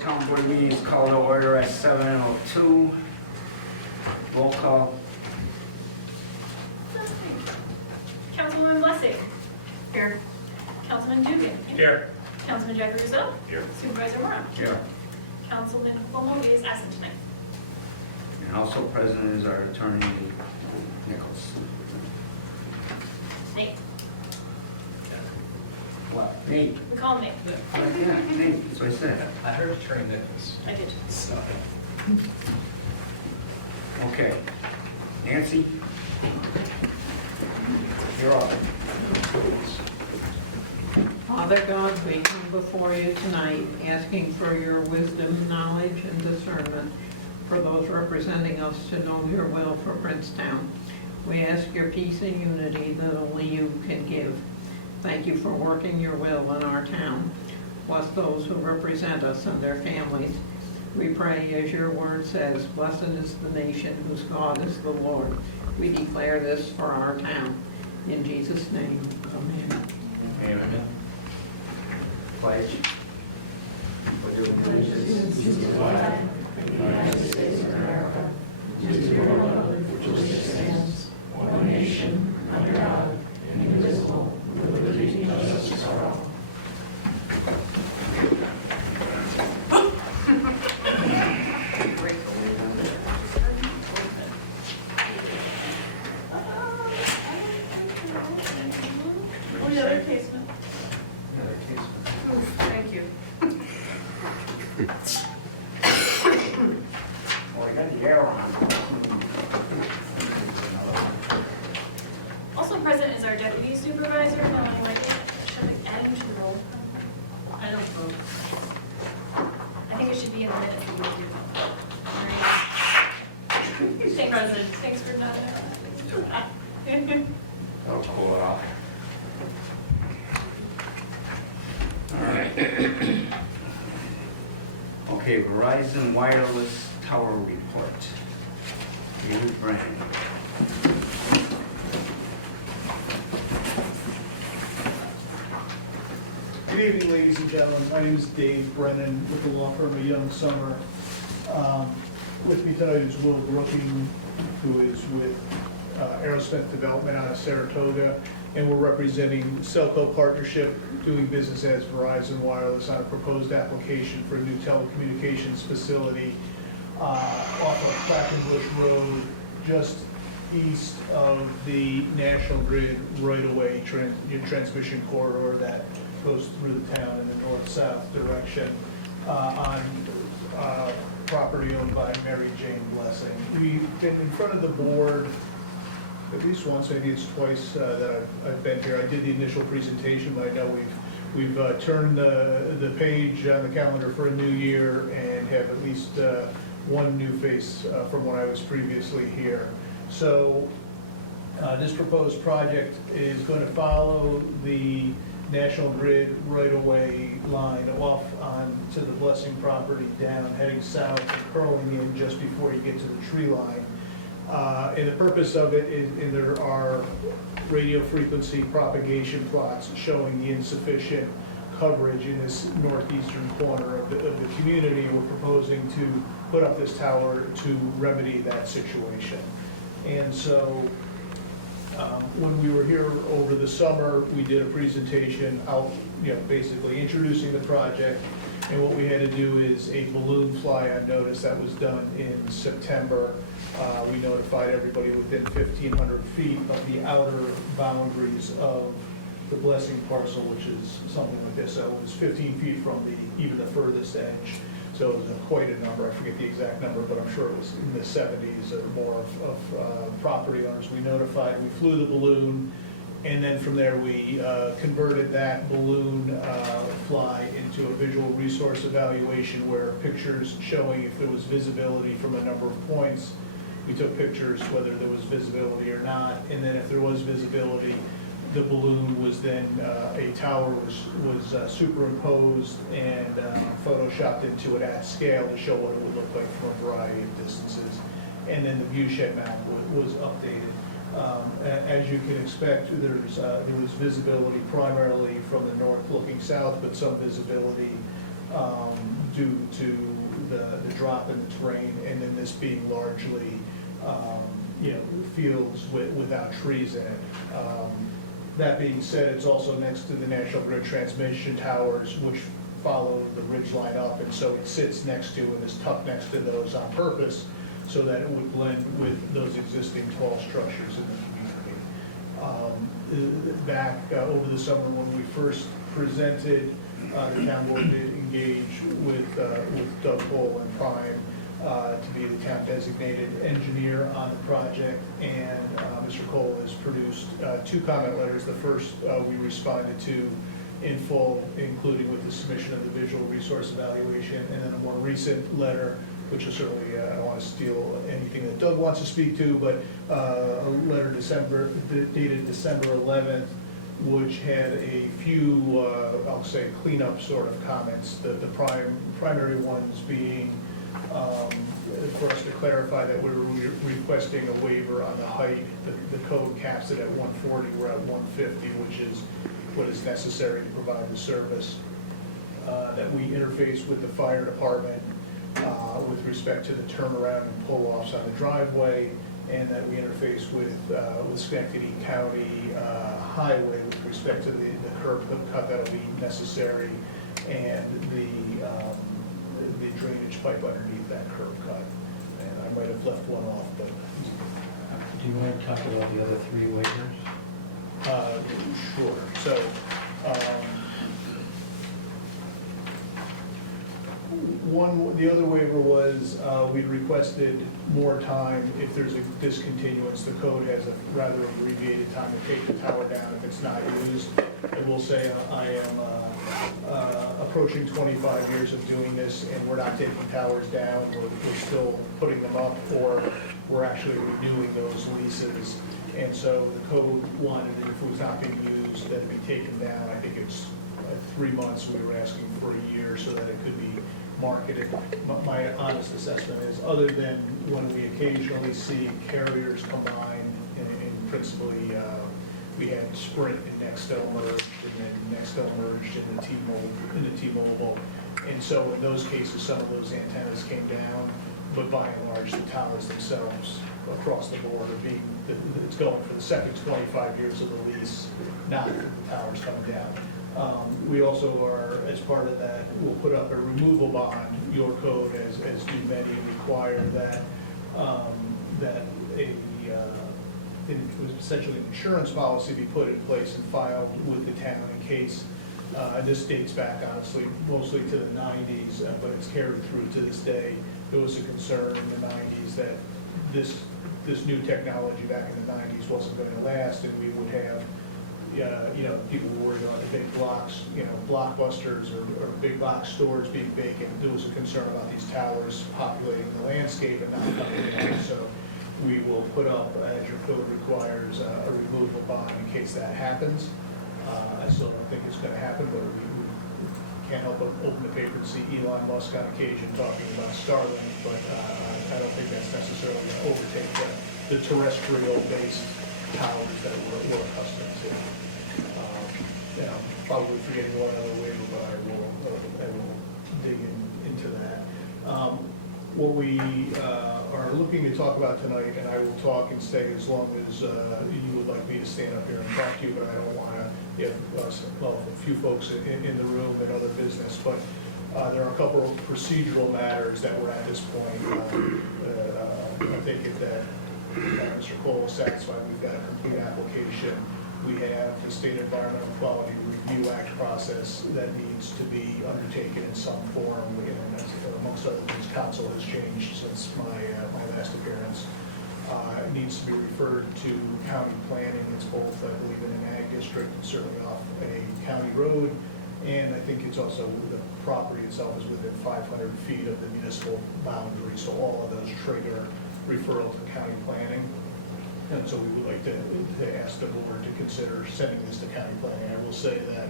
Town Board meeting is called to order at 7:02. Roll call. Councilwoman Blessing. Here. Councilman Dugan. Here. Councilman Jack-Russo. Here. Supervisor Mora. Here. Councilman Cuomo is absent tonight. And also present is our attorney, Nichols. Nate. What? Nate. We call him Nate. Yeah, Nate, that's what I said. I heard Attorney Nichols. I did. Stop Okay. Nancy? You're up. Father God, we come before you tonight asking for your wisdom, knowledge, and discernment for those representing us to know your will for Princetown. We ask your peace and unity that only you can give. Thank you for working your will in our town. Bless those who represent us and their families. We pray, as your word says, blessed is the nation whose God is the Lord. We declare this for our town. In Jesus' name, amen. Amen. Pledge. For the allegiance to the flag of the United States of America, to the republic for which it stands, one nation, under God, indivisible, with liberty and justice for all. Oh, the other casement. Thank you. Oh, I got the air on. Also present is our deputy supervisor, Melanie Whiting. Should I add him to the roll? I don't vote. I think it should be in the minutes. That we do. All right. Thanks, President. Thanks for not. That'll cool it off. All right. Okay, Verizon Wireless Tower Report. David Brennan. Good evening, ladies and gentlemen. My name is Dave Brennan with the law firm of Young Summer. With me tonight is Will Brooking, who is with Aerosmith Development out of Saratoga, and we're representing Cellco Partnership, doing business as Verizon Wireless on a proposed application for a new telecommunications facility off of Quackenbush Road, just east of the National Grid right-of-way transmission corridor that goes through the town in the north-south direction on property owned by Mary Jane Blessing. We've been in front of the board at least once, maybe it's twice that I've been here. I did the initial presentation, but I know we've turned the page on the calendar for a new year and have at least one new face from when I was previously here. So this proposed project is going to follow the National Grid right-of-way line off onto the Blessing property down, heading south and curling in just before you get to the tree line. And the purpose of it is, and there are radio frequency propagation plots showing the insufficient coverage in this northeastern corner of the community. We're proposing to put up this tower to remedy that situation. And so when we were here over the summer, we did a presentation out, basically introducing the project. And what we had to do is a balloon fly-on notice that was done in September. We notified everybody within 1,500 feet of the outer boundaries of the Blessing parcel, which is something like this. So it was 15 feet from even the furthest edge. So it was quite a number. I forget the exact number, but I'm sure it was in the 70s or more of property owners we notified. We flew the balloon, and then from there we converted that balloon fly into a visual resource evaluation where pictures showing if there was visibility from a number of points. We took pictures whether there was visibility or not, and then if there was visibility, the balloon was then, a tower was superimposed and photoshopped into it at scale to show what it would look like from a variety of distances. And then the viewshed map was updated. As you can expect, there was visibility primarily from the north looking south, but some visibility due to the drop in the terrain, and then this being largely, fields without trees in it. That being said, it's also next to the National Grid transmission towers, which follow the ridge line up, and so it sits next to and is tucked next to those on purpose, so that it would blend with those existing tall structures in the community. Back over the summer when we first presented, the town board did engage with Doug Cole and Prime to be the town designated engineer on the project, and Mr. Cole has produced 2 comment letters. The first we responded to in full, including with the submission of the visual resource evaluation, and then a more recent letter, which is certainly, I don't want to steal anything that Doug wants to speak to, but a letter dated December 11th, which had a few, I'll say, cleanup sort of comments. The primary ones being for us to clarify that we're requesting a waiver on the height. The code caps it at 140, we're at 150, which is what is necessary to provide the service. That we interface with the fire department with respect to the turnaround and pull-offs on the driveway, and that we interface with Schenectady County Highway with respect to the curb cut that'll be necessary, and the drainage pipe underneath that curb cut. And I might have left one off, but. Do you want to talk about the other 3 waivers? Sure. So, the other waiver was, we requested more time if there's a discontinuance. The code has a rather abbreviated time to take the tower down if it's not used. I will say I am approaching 25 years of doing this, and we're not taking towers down. We're still putting them up, or we're actually renewing those leases. And so the code wanted it, if it was not being used, that it be taken down. I think it's 3 months, we were asking for a year so that it could be marketed. My honest assessment is, other than when we occasionally see carriers combine, and principally, we had Sprint and Nextel merged, and then Nextel merged into T-Mobile. And so in those cases, some of those antennas came down, but by and large, the towers themselves across the board are being, it's going for the second 25 years of the lease, not the towers coming down. We also are, as part of that, we'll put up a removal bond. Your code, as do many, require that it was essentially an insurance policy be put in place and filed with the town in case, and this dates back honestly mostly to the 90s, but it's carried through to this day. There was a concern in the 90s that this new technology back in the 90s wasn't going to last, and we would have people worried about the big blocks, blockbusters or big box stores being vacant. There was a concern about these towers populating the landscape and not coming down. So we will put up, as your code requires, a removal bond in case that happens. I still don't think it's going to happen, but we can't help but open the paper and see Elon Musk on occasion talking about Starlink, but I don't think that's necessarily going to overtake the terrestrial-based towers that we're accustomed to. Probably forgetting one other waiver, but I will dig into that. What we are looking to talk about tonight, and I will talk and stay as long as you would like me to stand up here and talk to you, but I don't want to give a few folks in the room and other business, but there are a couple of procedural matters that we're at this point. I think that Mr. Cole is satisfied we've got a complete application. We have the State Environmental Quality Review Act process that needs to be undertaken in some form. And amongst other things, council has changed since my last appearance. It needs to be referred to county planning. It's both, I believe, in an ag district and certainly off a county road. And I think it's also, the property itself is within 500 feet of the municipal boundary. So all of those trigger referral to county planning. And so we would like to ask the board to consider sending this to county planning. I will say that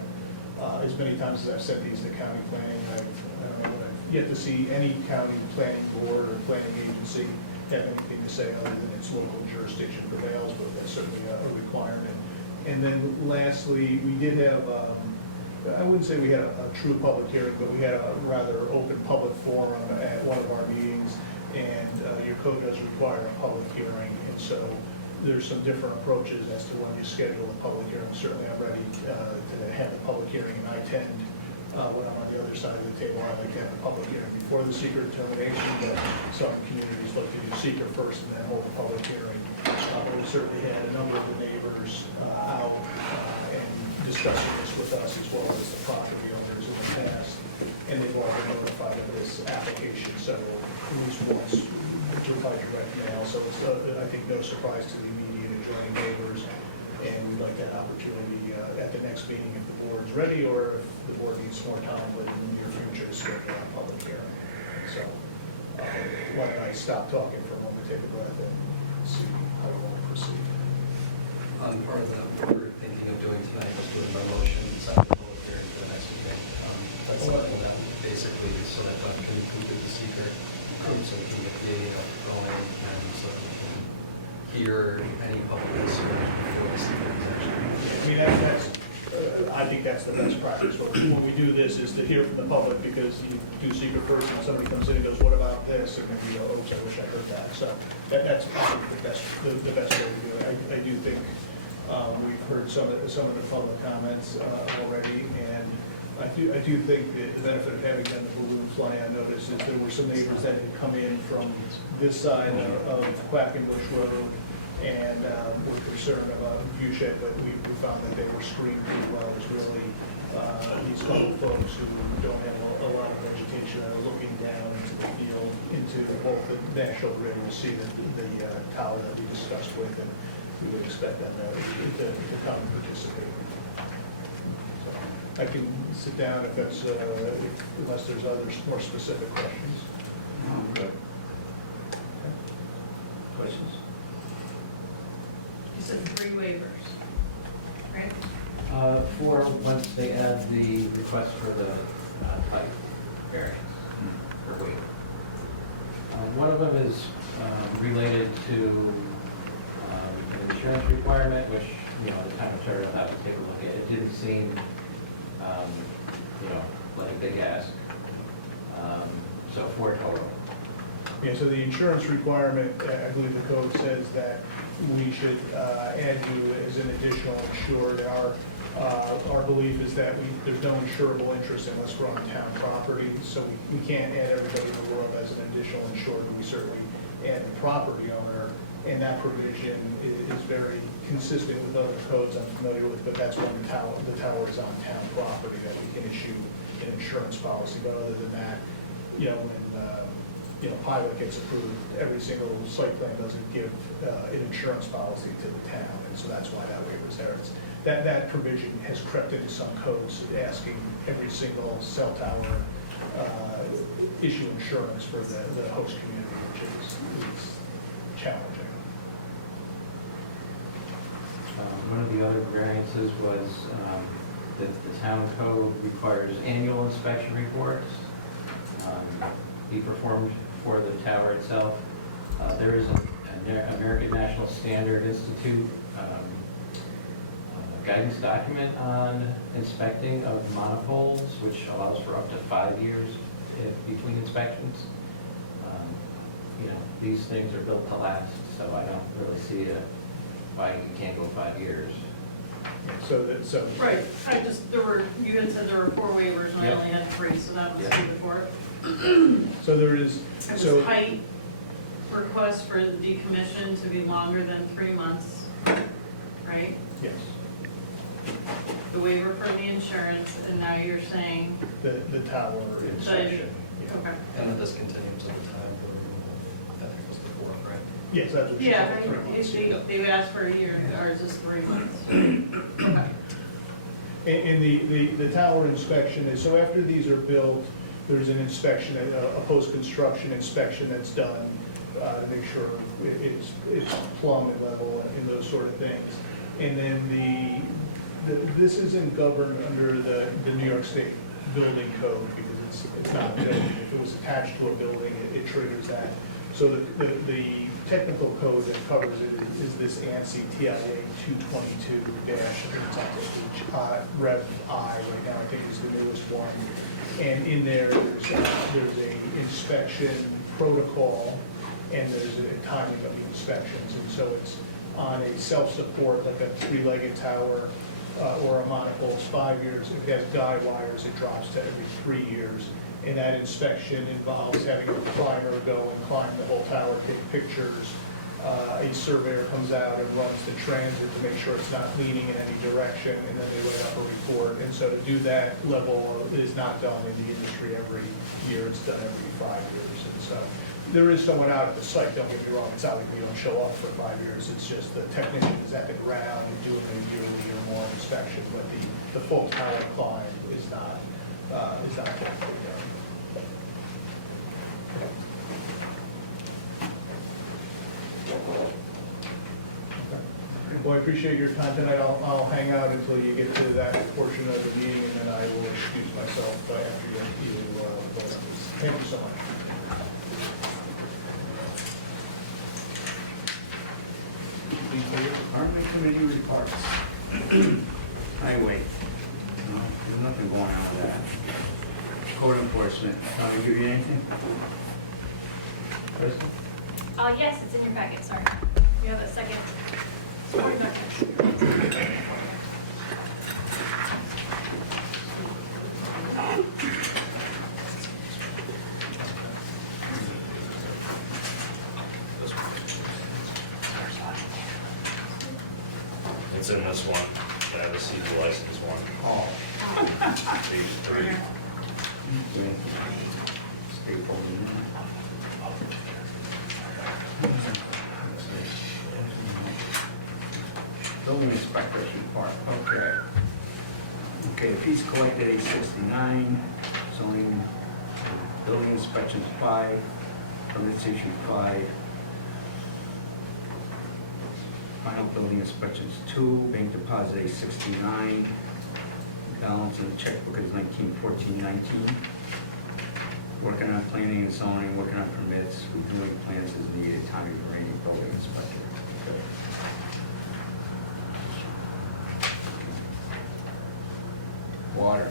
as many times as I've sent these to county planning, I've yet to see any county planning board or planning agency have anything to say other than its local jurisdiction prevails, but that's certainly a requirement. And then lastly, we did have I wouldn't say we had a true public hearing, but we had a rather open public forum at one of our meetings, and your code does require a public hearing, and so there's some different approaches as to when you schedule a public hearing. Certainly, I'm ready to have a public hearing, and I tend, when I'm on the other side of the table, I like to have a public hearing before the secret determination, but some communities like to do secret first and then hold a public hearing. But we certainly had a number of the neighbors out and discussing this with us, as well as the property owners in the past, and they've all been notified of this application, so at least once, by direct mail, so it's, I think, no surprise to the immediate adjoining neighbors, and we'd like that opportunity at the next meeting if the board's ready, or if the board needs more time, but in the near future, to schedule a public hearing. So, why don't I stop talking for a moment, take a breath, and see how we want to proceed. On part of that, what we're thinking of doing tonight is doing a motion, set the public hearing for the next meeting. That's something that basically, so that Doug can complete the secret, so we can get the meeting up going, and so we can hear any public concerns before the secret is actually. I mean, I think that's the best practice. When we do this is to hear from the public, because you do secret first and somebody comes in and goes, what about this? And then you go, oops, I wish I heard that. So that's probably the best way to do it. I do think we've heard some of the public comments already, and I do think that the benefit of having done the balloon fly on notice is there were some neighbors that had come in from this side of Quackenbush Road, and were concerned about view shed, but we found that they were screened pretty well. It was really these couple folks who don't have a lot of vegetation are looking down into the field, into both the National Grid. We'll see the tower that we discussed with, and we would expect them to come and participate. So I can sit down if that's, unless there's other more specific questions. Good. Questions? You said 3 waivers, right? For once they add the request for the height variance for weight. One of them is related to an insurance requirement, which, you know, the town attorney will have to take a look at. It didn't seem, like a big ask. So 4 total. Yeah, so the insurance requirement, I believe the code says that we should add you as an additional insured. Our belief is that there's no insurable interest unless we're on town property, so we can't add everybody in the world as an additional insured, but we certainly add the property owner, and that provision is very consistent with other codes I'm familiar with, but that's when the tower is on town property that we can issue an insurance policy. But other than that, when pilot gets approved, every single site plan doesn't give an insurance policy to the town, and so that's why that waiver is there. That provision has crept into some codes, asking every single cell tower issue insurance for the host community, which is challenging. One of the other variances was that the town code requires annual inspection reports be performed for the tower itself. There is an American National Standard Institute guidance document on inspecting of monopoles, which allows for up to 5 years between inspections. These things are built to last, so I don't really see why you can't go 5 years. Right, you had said there were 4 waivers, and I Yep. only had 3, so that was Yep. 2 before. So there is, It so. was height request for the decommission to be longer than 3 months, right? Yes, The waiver for the insurance, and now you're saying, the tower inspection. Yeah. okay. And the discontinuance of the time for removal, I think was before, right? Yes, that's what you Yeah, said, 3 months. they would ask for a year, or is this 3 months? Okay. And the tower inspection is, so after these are built, there's an inspection, a post-construction inspection that's done to make sure it's plumb and level and those sort of things. And then this isn't governed under the New York State building code, because it's not a building. If it was attached to a building, it triggers that. So the technical code that covers it is this ANSI TIA 222 Rev I right now, I think is the newest one. And in there, there's a inspection protocol, and there's a timing of the inspections. And so it's on a self-support, like a three-legged tower, or a monocle, it's 5 years. If it has guy wires, it drops to every 3 years. And that inspection involves having a climber go and climb the whole tower, take pictures. A surveyor comes out and runs the transit to make sure it's not leaning in any direction, and then they write up a report. And so to do that level is not done in the industry every year, it's done every 5 years. And so there is someone out at the site, don't get me wrong, it's not like we don't show up for 5 years, it's just the technician is at the ground and doing a yearly or more inspection, but the full tower climb is not typically done. Well, I appreciate your time tonight. I'll hang out until you get to that portion of the meeting, and then I will excuse myself after you vote on this. Thank you so much. Department committee reports. Highway. No, there's nothing going on with that. Code enforcement, I'll give you anything? Kristen? Yes, it's in your packet, sorry. We have a second. Sorry, not It's in this one, that I received the license one, Oh. page 3. Staple. Building inspector's report, okay. Okay, fees collected 869, zoning, building inspections 5, permits issued 5. Final building inspections 2, bank deposit 869, balance in the checkbook is 1914-19. Working on planning and zoning, working on permits, reviewing plans as needed, Tommy Rainey, building inspector. Okay. Water.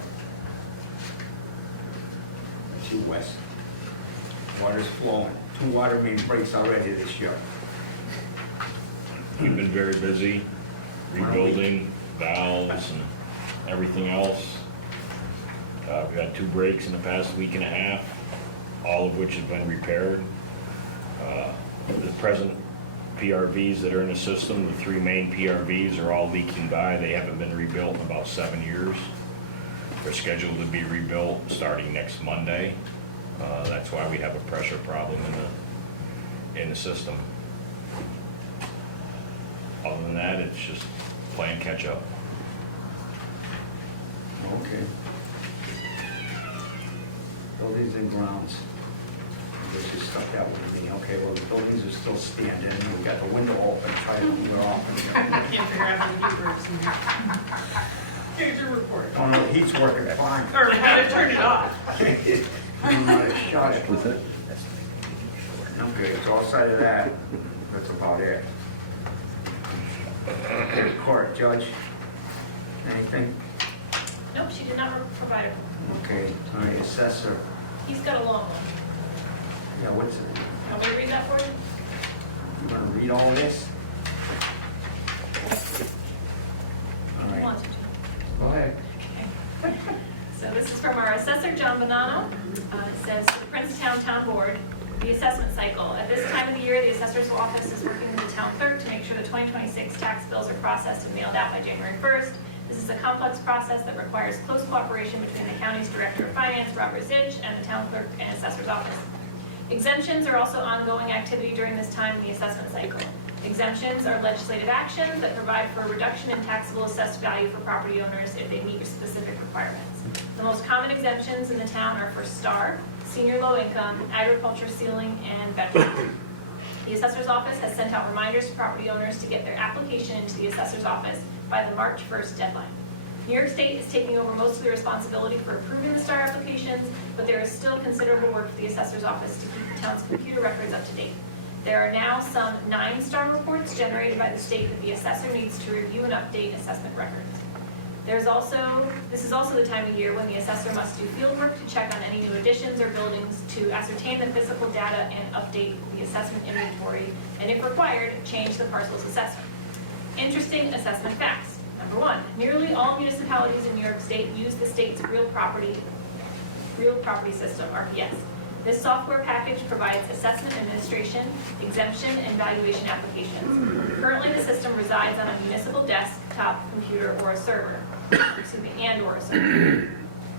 That's you, West. Water's flowing. 2 water main breaks already this year. We've been very busy rebuilding valves and everything else. We've had 2 breaks in the past week and a half, all of which have been repaired. The present PRVs that are in the system, the 3 main PRVs are all leaking by. They haven't been rebuilt in about 7 years. They're scheduled to be rebuilt starting next Monday. That's why we have a pressure problem in the system. Other than that, it's just playing catch up. Okay. Buildings and grounds. This is stuck that with me. Okay, well, the buildings are still standing. We got the window open, try to clear off. I can't figure out how to do works in here. Here's your report. Oh, no, the heat's working fine. Or how to turn it off. I'm not shot it. Okay, so outside of that, that's about it. Okay, court, judge, anything? Nope, she did not provide it. Okay, all right, assessor, He's got a long one. yeah, what's it? Want me to read that for you? You wanna read all of this? All He right, wants you to. go ahead. So this is from our assessor, John Bonanno. It says, "To the Princetown Town Board, the assessment cycle. At this time of the year, the assessor's office is working with the town clerk to make sure the 2026 tax bills are processed and mailed out by January 1st. This is a complex process that requires close cooperation between the county's Director of Finance, Robert Zich, and the town clerk and assessor's office. Exemptions are also ongoing activity during this time in the assessment cycle. Exemptions are legislative actions that provide for a reduction in taxable assessed value for property owners if they meet specific requirements. The most common exemptions in the town are for STAR, senior low income, agriculture ceiling, and veteran. The assessor's office has sent out reminders to property owners to get their application into the assessor's office by the March 1st deadline. New York State is taking over most of the responsibility for approving the STAR applications, but there is still considerable work for the assessor's office to keep the town's computer records up to date. There are now some 9-star reports generated by the state that the assessor needs to review and update assessment records. This is also the time of year when the assessor must do field work to check on any new additions or buildings, to ascertain the physical data and update the assessment inventory, and if required, change the parcel's assessment. Interesting assessment facts. Number 1, nearly all municipalities in New York State use the state's real property system, RPS. This software package provides assessment administration, exemption, and valuation applications. Currently, the system resides on a municipal desktop computer or a server, or a server.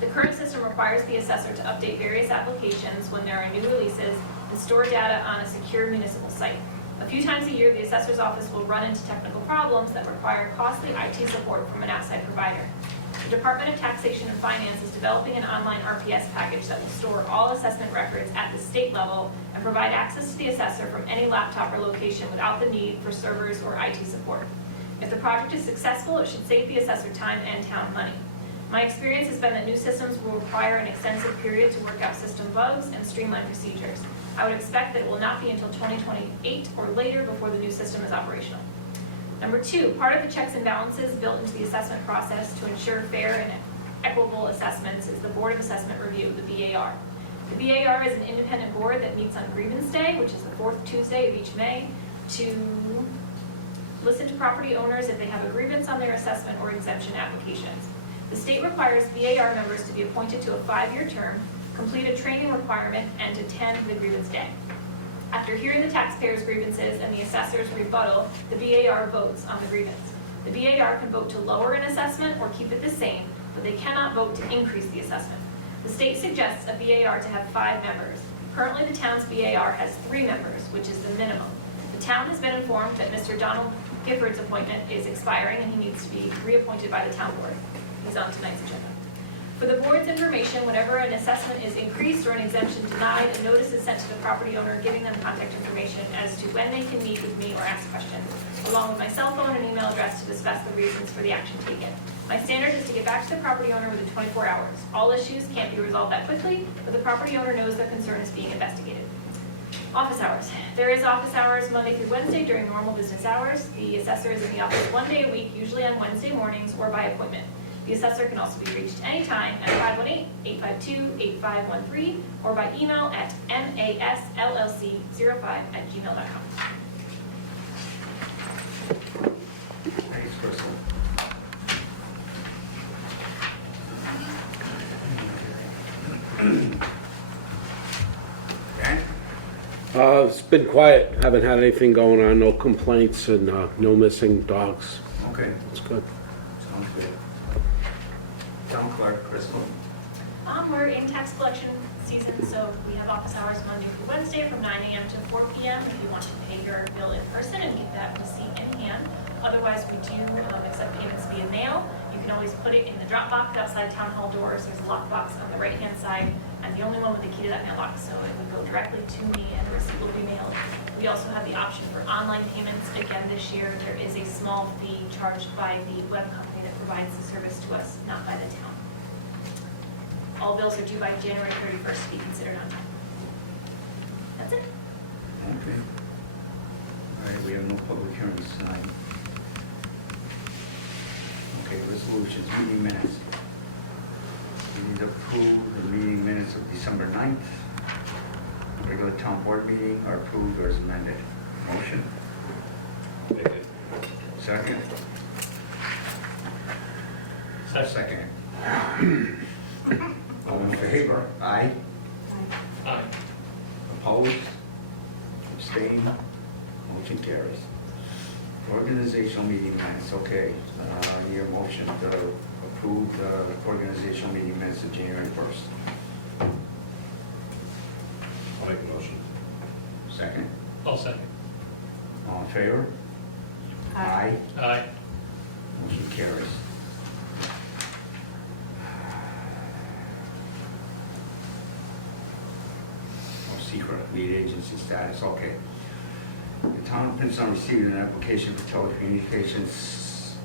The current system requires the assessor to update various applications when there are new releases and store data on a secure municipal site. A few times a year, the assessor's office will run into technical problems that require costly IT support from an outside provider. The Department of Taxation and Finance is developing an online RPS package that will store all assessment records at the state level and provide access to the assessor from any laptop or location without the need for servers or IT support. If the project is successful, it should save the assessor time and town money. My experience has been that new systems will require an extensive period to work out system bugs and streamline procedures. I would expect that it will not be until 2028 or later before the new system is operational. Number 2, part of the checks and balances built into the assessment process to ensure fair and equitable assessments is the Board of Assessment Review, the BAR. The BAR is an independent board that meets on Grievance Day, which is the 4th Tuesday of each May, to listen to property owners if they have a grievance on their assessment or exemption applications. The state requires BAR members to be appointed to a 5-year term, complete a training requirement, and attend the Grievance Day. After hearing the taxpayers' grievances and the assessor's rebuttal, the BAR votes on the grievance. The BAR can vote to lower an assessment or keep it the same, but they cannot vote to increase the assessment. The state suggests a BAR to have 5 members. Currently, the town's BAR has 3 members, which is the minimum. The town has been informed that Mr. Donald Gifford's appointment is expiring and he needs to be reappointed by the town board. He's on tonight's agenda. For the board's information, whenever an assessment is increased or an exemption denied, a notice is sent to the property owner giving them contact information as to when they can meet with me or ask questions, along with my cell phone and email address to discuss the reasons for the action taken. My standard is to get back to the property owner within 24 hours. All issues can't be resolved that quickly, but the property owner knows their concern is being investigated. Office hours. There is office hours Monday through Wednesday during normal business hours. The assessor is in the office 1 day a week, usually on Wednesday mornings or by appointment. The assessor can also be reached anytime at 518-852-8513 or by email at masllc05@gmail.com. Thanks, Crystal. Dan? It's been quiet. Haven't had anything going on, no complaints, and no missing dogs. Okay, It's good. sounds good. Town clerk, Crystal. We're in tax collection season, so we have office hours Monday through Wednesday from 9 a.m. to 4 p.m. if you want to pay your bill in person and get that receipt in hand. Otherwise, we do accept payments via mail. You can always put it in the drop box outside town hall doors. There's a lockbox on the right-hand side. I'm the only one with the key to that mailbox, so it would go directly to me and the receipt will be mailed. We also have the option for online payments. Again, this year, there is a small fee charged by the web company that provides the service to us, not by the town. All bills are due by January 31st to be considered on time. That's it. Okay. All right, we have no public hearings tonight. Okay, resolutions, meeting minutes. We need to approve the meeting minutes of December 9th. Regular town board meeting are approved or as amended. Motion? Second? Second. All in favor? Aye. Aye. Opposed? Abstained? Motion carries. Organizational meeting minutes, okay. Your motion to approve the organizational meeting minutes of January 1st. I'll make a motion. Second? I'll second. All in favor? Aye. Aye. Motion carries. No secret, lead agency status, okay. The town of Pinson received an application for telecommunications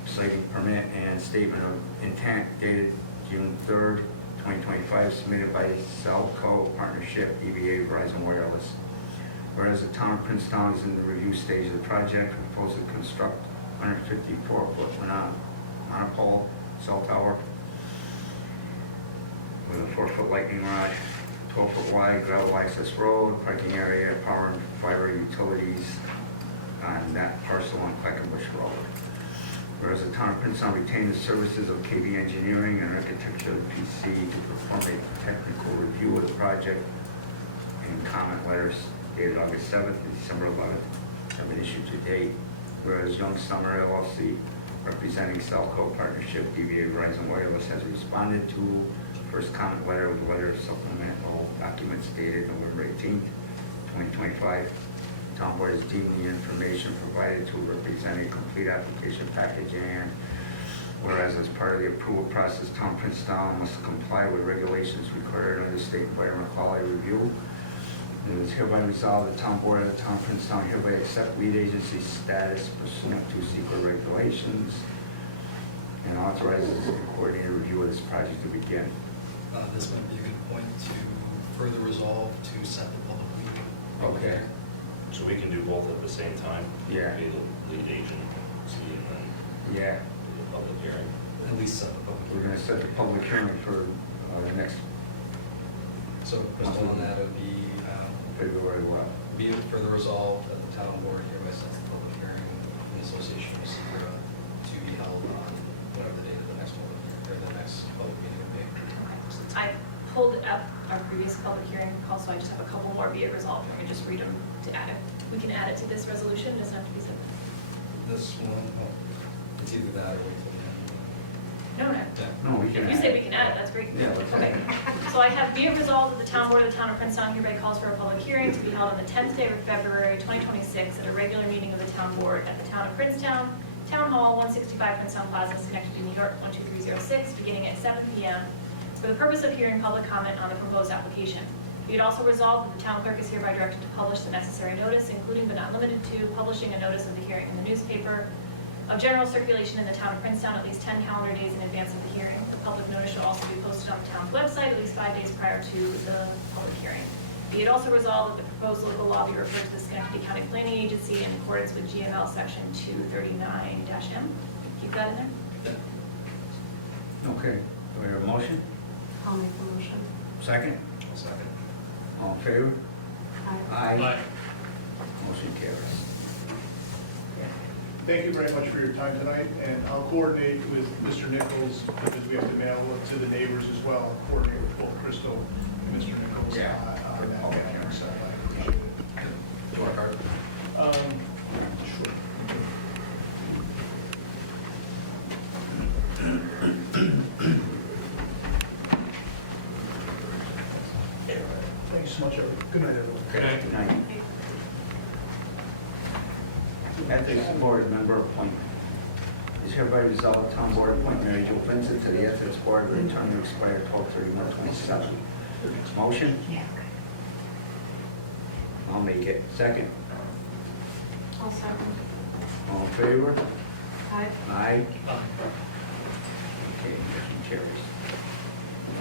siting permit and statement of intent dated June 3rd, 2025, submitted by Cellco Partnership, EVA Verizon Wireless. Whereas the town of Princetown is in the review stage of the project, proposed to construct 154-foot monopole cell tower with a 4-foot lightning rod, 12-foot wide gravel access road, parking area, power and fire utilities on that parcel on Quackenbush Road. Whereas the town of Princetown retained the services of KB Engineering and Architecture PC to perform a technical review of the project, and comment letters dated August 7th and December 11th have been issued to date. Whereas Young Summer LLC, representing Cellco Partnership, DBA Verizon Wireless, has responded to first comment letter with a letter of supplemental documents dated November 18th, 2025. Town Board has deemed the information provided to represent a complete application package, and whereas as part of the approval process, Town Princetown must comply with regulations required under the State Environmental Quality Review. It is hereby resolved that the Town Board of the Town Princetown hereby accept lead agency status pursuant to secret regulations and authorizes the coordinated review of this project to begin. This might be a good point to further resolve to set the public meeting. Okay. So we can do both at the same time? Yeah. Be the lead agency and then Yeah, do the public hearing. At least set the public we're hearing. gonna set the public hearing for the next So, Crystal, on that, it would be, February what? be it further resolved that the town board hereby sets the public hearing in association with Secra to be held on whatever the date of the next public, or the next public meeting would be. I pulled up our previous public hearing call, so I just have a couple more be it resolved. I can just read them to add it. We can add it to this resolution, it doesn't have to be separate. This one, oh, it's either that or wait till the end. No, no. Yeah. No, we can. If you say we can add it, that's great. Yeah, let's Okay. So I have, be it resolved that the town board of the town of Princetown hereby calls for a public hearing to be held on the 10th day of February 2026 at a regular meeting of the town board at the town of Princetown, Town Hall, 165 Princetown Plaza, Schenectady, New York, 12306, beginning at 7 p.m. for the purpose of hearing public comment on the proposed application. Be it also resolved that the town clerk is hereby directed to publish the necessary notice, including but not limited to publishing a notice of the hearing in the newspaper of general circulation in the town of Princetown at least 10 calendar days in advance of the hearing. The public notice shall also be posted on the town's website at least 5 days prior to the public hearing. Be it also resolved that the proposed local law be referred to the Schenectady County Planning Agency in accordance with GML Section 239-M. Keep that in there. Okay, do we have a motion? I'll make the motion. Second? I'll second. All in favor? Aye. Aye. Motion carries. Thank you very much for your time tonight, and I'll coordinate with Mr. Nichols, because we have to mail it to the neighbors as well, I'll coordinate with both Crystal and Mr. Nichols Yeah. on that matter, so I appreciate it. Work hard. Sure. Thanks so much, everyone. Good night, everyone. Good night. Ethics Board member appointment. Is hereby resolved, the town board appoint Mary Jo Vincent to the Ethics Board with a term to expire 12/31/27. Motion? I'll make it. Second. I'll second. All in favor? Aye. Aye. Okay, motion carries.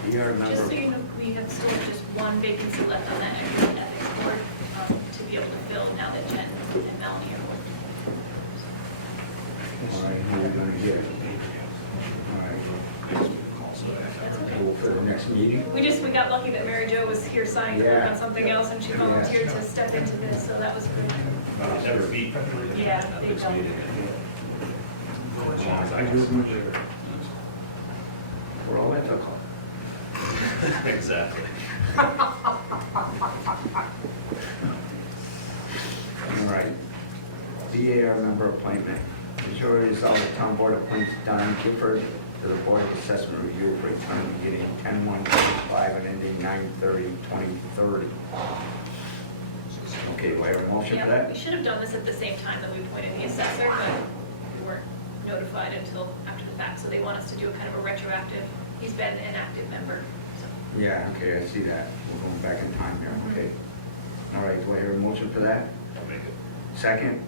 ER Just member. so you know, we have still just one vacancy left on that ethics board to be able to fill now that Jen and Melanie are working. All right, who are we gonna get? All right. That's okay. We'll for the next meeting. We got lucky that Mary Jo was here signing to work Yeah. on something else, and she volunteered to step into this, so that was good. Never beat. Yeah, they Ethics don't. meeting. As long as I I can. do. We're all ethical. Exactly. All right. VAR member appointment. Majority resolved, the town board appoints Don Gifford to the Board of Assessment Review for a term beginning 10/1/25 and ending 9/30/2030. Okay, do I have a motion for Yeah, that? we should have done this at the same time that we appointed the assessor, but we weren't notified until after the fact, so they want us to do a kind of a retroactive. He's been an active member, so. Yeah, okay, I see that. We're going back in time here, Mhm. okay. All right, do I hear a motion for that? I'll make it. Second?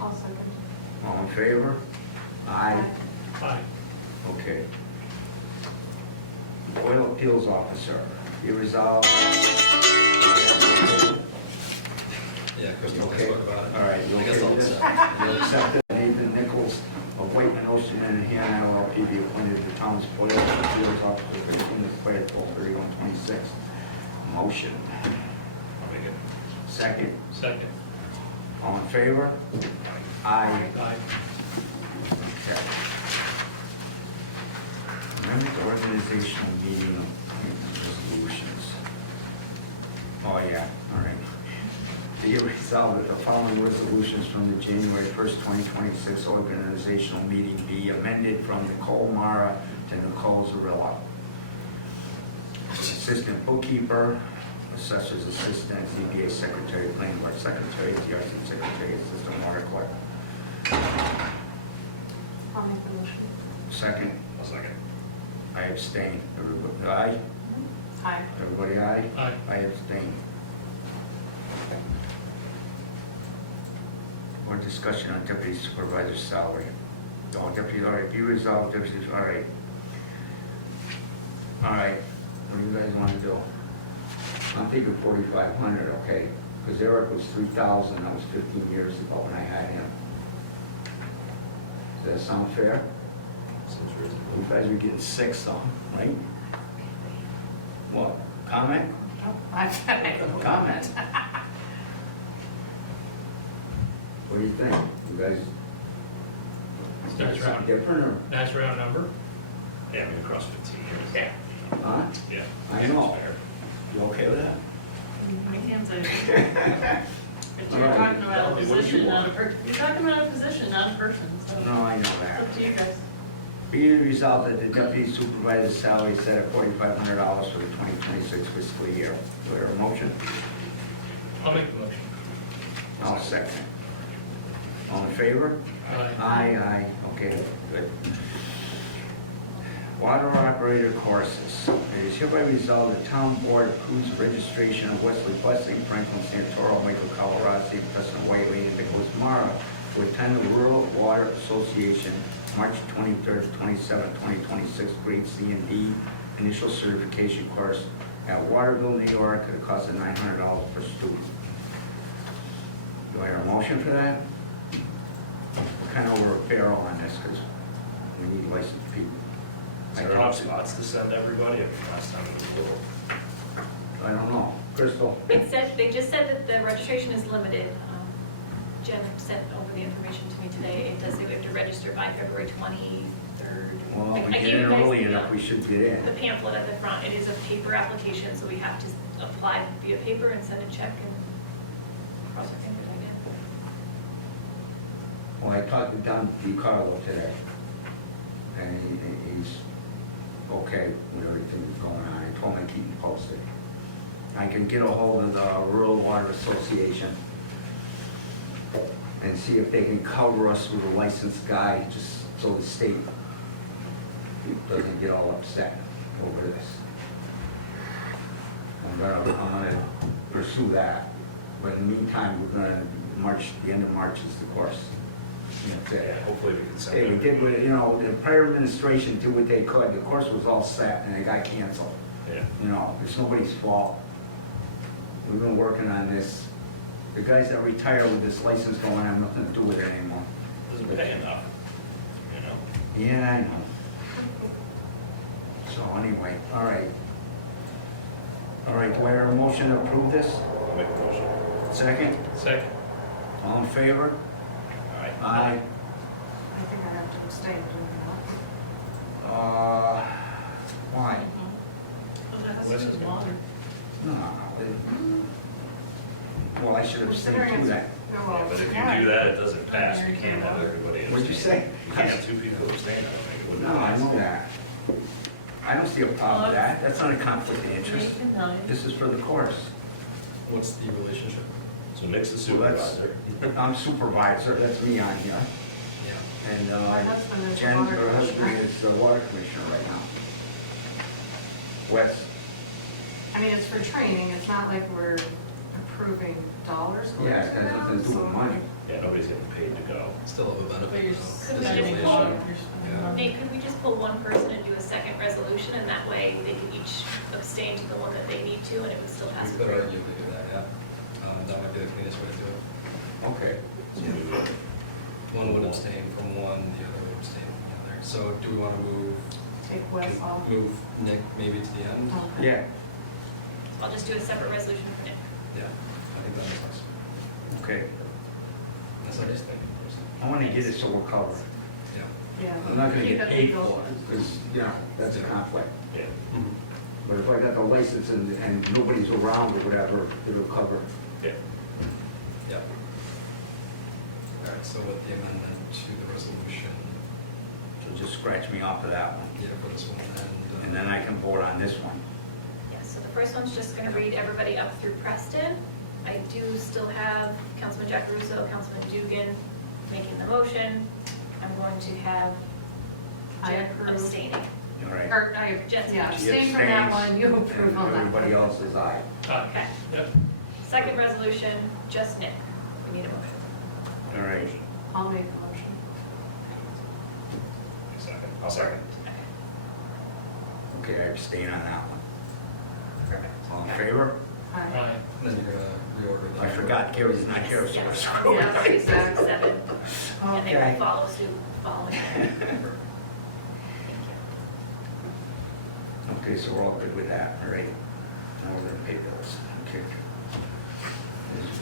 I'll second. All in favor? Aye. Aye. Okay. Oil Appeals Officer, be resolved. Yeah, Crystal, I Okay. spoke about it. All right, you I guess okay I'll with this? accept. You accept it. Nathan Nichols of Whiteman Ocean and Hannah LLP be appointed to town's board of appeals officer for the declared 12/31/26. Motion. I'll make it. Second. Second. All in favor? Aye. Aye. Okay. Remember the organizational meeting resolutions. Oh, yeah, all right. Be it resolved that the following resolutions from the January 1st, 2026 organizational meeting be amended from Nicole Mara to Nicole Zarilla. Assistant bookkeeper, assessor's assistant, ZBA secretary, planning board secretary, TRC secretary, assistant water clerk. I'll make the motion. Second, I'll second. I abstain. Everybody, aye? Aye. Everybody aye? Aye. I abstain. More discussion on deputy supervisor's salary. Oh, deputy, all right, be resolved, deputy, all right. All right, what do you guys want to do? I'm thinking 4,500, okay, because Eric was 3,000, that was 15 years ago when I had him. Does that sound fair? Seems reasonable. You guys were getting 6 though, right? What, comment? Comment? What do you think? You guys? Nice round. Different or? Nice round number? Yeah, I mean, across 15 years. Yeah. Huh? Yeah. I know. Fair. You okay with that? I can't say. But you're talking about a What do you position, not a want? person. You're talking about a position, not a person, so. No, I know It's that. up to you guys. Be it resolved that the deputy supervisor's salary is set at $4,500 for the 2026 fiscal year. Do I hear a motion? I'll make the motion. I'll second. All in favor? Aye. Aye, okay, good. Water operator courses. It is hereby resolved the town board approves registration of Wesley Blessing, Franklin Santoro, Michael Colorado, Preston Whiteley, and Nicholas Mara to attend the Rural Water Association, March 23rd, 27th, 2026, grade C and D initial certification course at Waterville, New York, at a cost of $900 per student. Do I hear a motion for that? We're kind of over a barrel on this because we need licensed people. Is there enough spots to send everybody? I mean, last time it was a little. I don't know. Crystal? They just said that the registration is limited. Jen sent over the information to me today. It does say we have to register by February 23rd. Well, I we gave get you in guys early the, enough, we should get The in. pamphlet at the front, it is a paper application, so we have to apply via paper and send a check and cross our fingers, I guess. Well, I talked to Don DiCarlo today, and he's okay with everything that's going on. I told him to keep him posted. I can get a hold of the Rural Water Association and see if they can cover us with a licensed guy, just so the state doesn't get all upset over this. I'm gonna pursue that, but in the meantime, we're gonna the end of March is the course. That's it. Yeah, hopefully we can send Hey, we it. did, you know, the prior administration did what they could. The course was all set and it got canceled. Yeah. You know, it's nobody's fault. We've been working on this. The guys that retire with this license don't have nothing to do with it anymore. Doesn't pay enough, you know? Yeah, I know. So anyway, all right. All right, do I hear a motion to approve this? I'll make the motion. Second? Second. All in favor? All right. Aye. I think I have to abstain, do Why? But that has to do with water. No. Well, I should have stayed through that. Yeah, but if you do that, it doesn't pass. We can't have everybody abstain. What'd you say? You can't have two people abstain, I don't think. It wouldn't No, I pass. know that. I don't see a problem with that. That's not a conflict of interest. Nate can tell you. This is for the course. What's the relationship? So Nick's the Well, that's- supervisor. I'm supervisor, that's me on here. Yeah. And My husband is the Jen, water her husband commissioner. is the water commissioner right now. Wes, I mean, it's for training, it's not like we're approving dollars. going yeah, it to has nothing to do them, with so- money. Yeah, nobody's getting paid to go. Still have a But benefit. you're, though. Could we just Stipulation. pull- Yeah. Nate, could we just pull one person and do a second resolution, and that way they could each abstain to the one that they need to, and it would still pass? We could argue to do that, yeah. That might be the cleanest way to do it. Okay. One would abstain from one, the other would abstain from the other. So do we want to move, Take Wes off. move Nick maybe to the end? Okay. Yeah, I'll just do a separate resolution for Nick. Yeah, I think that makes sense. okay. That's what I just think. I want to get it so we're covered. Yeah. Yeah. I'm not gonna Keep get it paid legal. for it, because, you know, that's a conflict. Yeah. But if I got the license and nobody's around or whatever, it'll cover. Yeah. Yeah. All right, so with the amendment to the resolution, So just scratch me off of that one. yeah, for this one, And then I can vote on this one. Yes, so the first one's just gonna read everybody up through Preston. I do still have Councilman Jack Russo, Councilman Dugan making the motion. I'm going to have I Jen approve. abstaining. All right. Or, I, Jen's yeah, motion. She abstain from that abstains, one, you approve and on that. everybody one. else is aye. Okay. Yep. Second resolution, just Nick. We need a motion. All right. I'll make the motion. Second. I'll second. Okay, I abstain on that one. Perfect. All in favor? Aye. Aye. then you're gonna reorder the. I forgot Gary's not here, so we're Yes, screwed. Yeah, I'll do exactly. 7, and they will Okay. follow suit following. Thank you. Okay, so we're all good with that, all right? Now we're gonna pay bills, okay.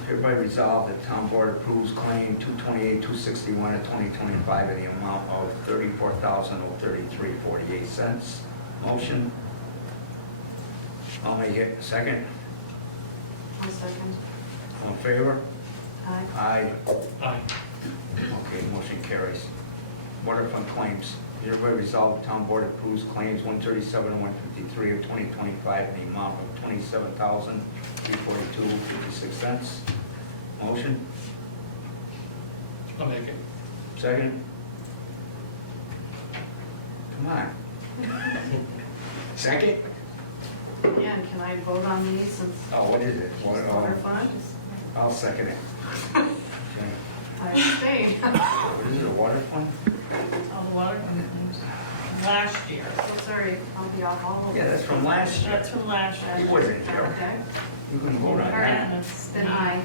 Hereby resolved that town board approves claim 228-261 of 2025 in the amount of $34,033.48. Motion. I'll make it. Second. I'll second. All in favor? Aye. Aye. Aye. Okay, motion carries. Waterfront claims. Hereby resolved, town board approves claims 137 and 153 of 2025 in the amount of $27,342.56. Motion. I'll make it. Second. Come on. Second? Yeah, and can I vote on these since Oh, what is it? What, it's waterfront? I'll second it. Okay. I abstain. What is it, a water fund? Oh, the water companies. Last year. So sorry, I'll be off all of Yeah, it. that's from last year. That's from last He year. wasn't here. Okay, You can vote on all that. right, then aye.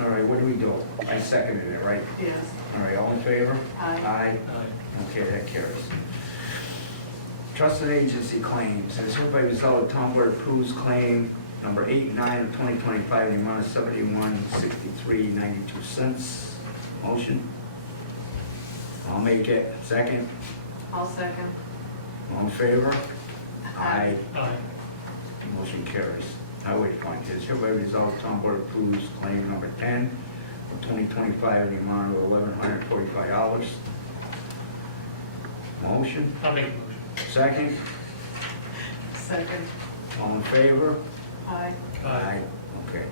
All right, what do we do? I seconded it, right? Yes. All right, all in favor? Aye. Aye. Aye. Okay, that carries. Trust and agency claims. As hereby resolved, town board approves claim number 8 and 9 of 2025 in the amount of $71.63.92. Motion? I'll make it. Second? I'll second. All in favor? Aye. Aye. Motion carries. Highway fund. Is hereby resolved, town board approves claim number 10 of 2025 in the amount of $1,145. Motion? I'll make a motion. Second? Second. All in favor? Aye. Aye. Okay.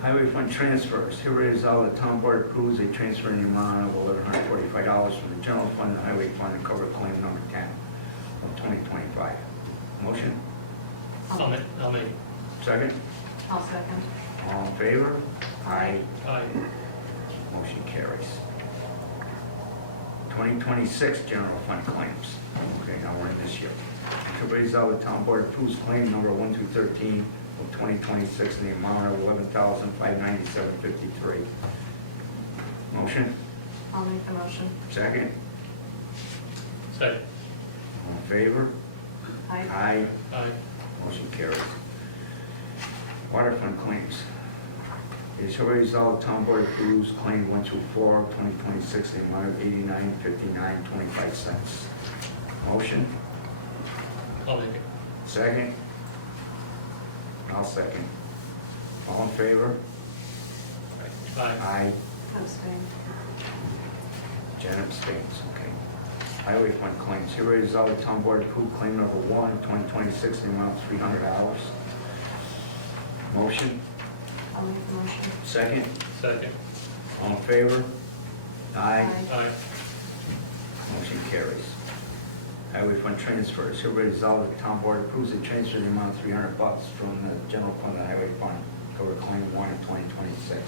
Highway fund transfers. Hereby resolved, the town board approves a transfer in the amount of $1,145 from the general fund to highway fund to cover claim number 10 of 2025. Motion? I'll make it. Second? I'll second. All in favor? Aye. Aye. Motion carries. 2026 general fund claims. Okay, now we're in this year. Hereby resolved, the town board approves claim number 1 through 13 of 2026 in the amount of $11,597.53. Motion? I'll make the motion. Second? Second. All in favor? Aye. Aye. Aye. Motion carries. Water fund claims. It is hereby resolved, the town board approves claim 1 through 4 of 2026 in the amount of $89.59.25. Motion? I'll make it. Second? I'll second. All in favor? Aye. Aye. Abstain. Jen abstains, okay. Highway fund claims. Hereby resolved, the town board approved claim number 1 of 2026 in the amount of $300. Motion? I'll make the motion. Second? Second. All in favor? Aye. Aye. Motion carries. Highway fund transfers. Hereby resolved, the town board approves a transfer in the amount of $300 from the general fund to highway fund to cover claim 1 in 2026.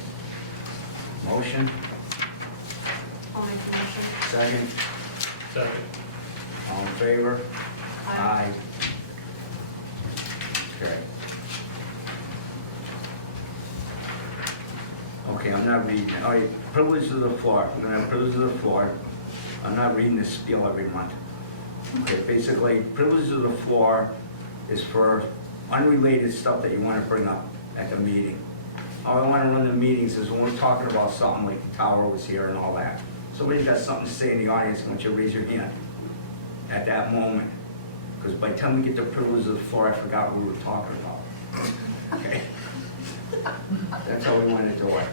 Motion? I'll make the motion. Second? Second. All in favor? Aye. Okay. I'm not reading it. All right, privilege of the floor. I'm gonna have privilege of the floor. I'm not reading this spiel every month. Okay, basically, privilege of the floor is for unrelated stuff that you wanna bring up at the meeting. How I wanna run the meetings is when we're talking about something like the tower was here and all that. Somebody's got something to say in the audience, I want you to raise your hand at that moment. Because by the time we get to privilege of the floor, I forgot what we were talking about. Okay? That's how we want to do it.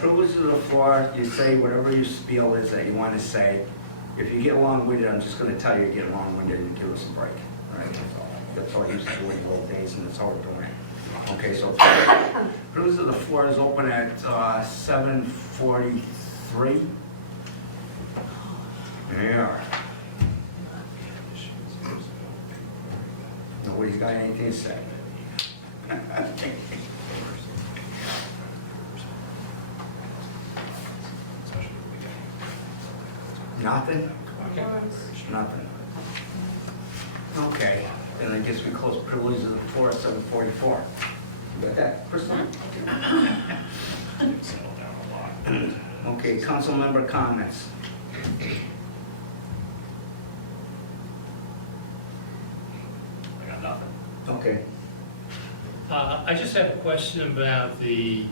Privilege of the floor, you say whatever your spiel is that you want to say. If you get long-winded, I'm just going to tell you, get long-winded and give us a break. All right, that's all I used to do in the old days, and that's how we're doing it. Okay, so privilege of the floor is open at 7:43. Yeah. Nobody's got anything to say. Nothing? Nothing. Okay, then I guess we close privilege of the floor at 7:44. You got that, Kristen? Settle down a lot. Okay, council member comments. I got nothing. Okay. I just have a question about the,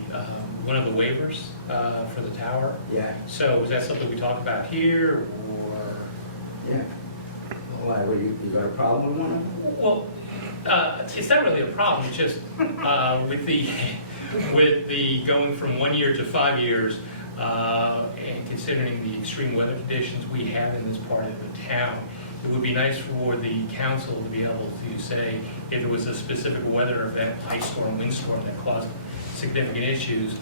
one of the waivers for the tower. Yeah. So is that something we talk about here, or? Yeah. Why, you got a problem with one of them? Well, it's not really a problem, it's just with the going from 1 year to 5 years, and considering the extreme weather conditions we have in this part of the town, it would be nice for the council to be able to say if there was a specific weather event, ice storm, windstorm that caused significant issues,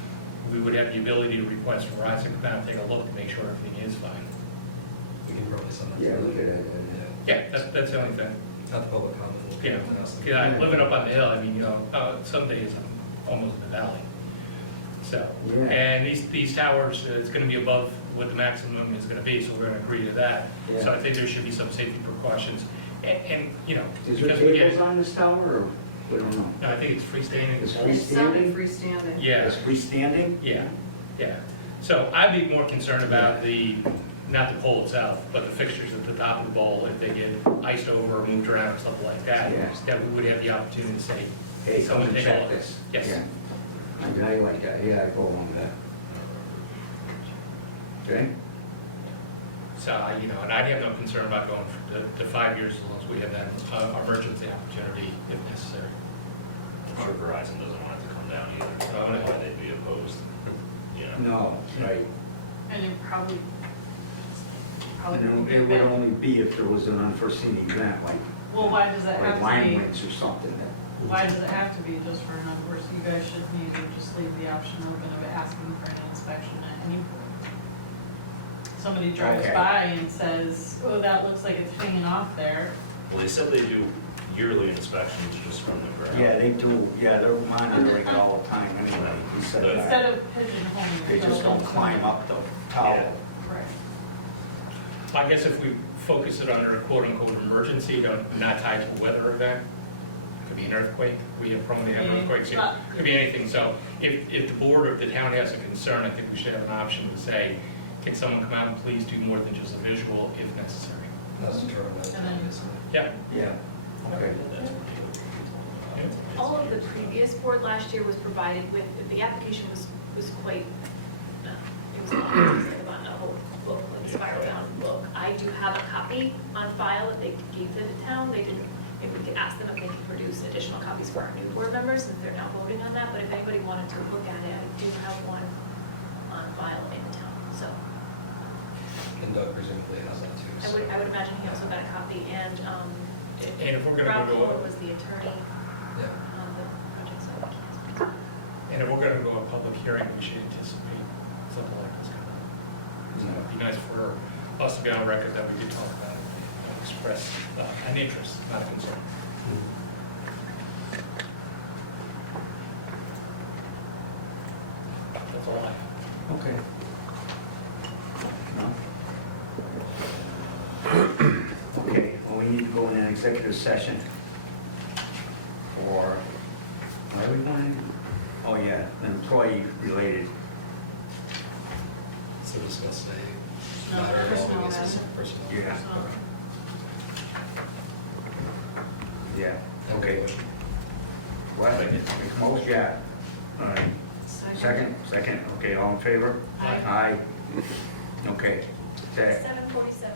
we would have the ability to request Verizon to come out and take a look to make sure everything is fine. We can probably send that. Yeah, look at it. Yeah, that's the only thing. Not the public comment. we'll Yeah, get to us. yeah, living up on the hill, I mean, you know, some days I'm almost in the valley. So, Yeah. and these towers, it's gonna be above what the maximum is gonna be, so we're gonna agree to that. So I think there should be some safety precautions, and, you know, Is there because we tables get, on this tower, or, we don't know? no, I think it's freestanding. It's It sounded freestanding? freestanding. Yeah, It's freestanding? yeah, yeah. So I'd be more concerned about not the pole itself, but the fixtures at the top of the bowl, if they get iced over or moved around or something like that, Yeah. that we would have the opportunity to say, Hey, come someone and take a check look. this. Yes. Yeah. I like that, yeah, I go along with that. Okay? So, you know, and I'd have no concern about going to 5 years as long as we have that emergency opportunity if necessary. I'm sure Verizon doesn't want it to come down either. So, I don't know why they'd be opposed, you know? No, right. And it probably And it would only be if there was an unforeseen event, like Well, why does it like have line to be, winds or something. why does it have to be just for an unforeseen? You guys should either just leave the option open of asking for an inspection at any point. Somebody drives Okay. by and says, oh, that looks like it's hanging off there. Well, they said they do yearly inspections just from the ground. Yeah, they do, yeah, they're monitoring it all the time anyway. He said that. Instead of pigeonholing They just don't climb up the tower. Right. I guess if we focus it under a quote-unquote emergency, not tied to a weather event, it could be an earthquake, we have prone to have earthquakes, it could be anything. So if the board or if the town has a concern, I think we should have an option to say, can someone come out and please do more than just a visual if necessary? That's determined by the town, obviously. Yeah. Yeah, okay. All of the previous board last year was provided with, the application was quite, it was long, it was like about a whole book, like spiral bound book. I do have a copy on file that they gave to the town. They didn't, maybe we could ask them if they can produce additional copies for our new board members since they're now voting on that. But if anybody wanted to look at it, I do have one on file in town, so. And Doug presumably has that too. so- I would imagine he also got a copy, and And if we're Rob gonna Fuller go, was the attorney Yeah. on the project, so I can't speak to that. and if we're gonna go a public hearing, we should anticipate something like this coming up. So it'd be nice for us to be on record that we did talk about it, and express an interest, not a concern. That's all I have. Okay. No? Okay, well, we need to go in an executive session for, what are we going in? Oh, yeah, employee-related to discuss a No, matter involving personnel a matter. specific personnel. Yeah. So, Yeah, okay. What? Make a motion, yeah. All right. Second, okay, all in favor? Aye. Aye. Okay, okay. 7:47.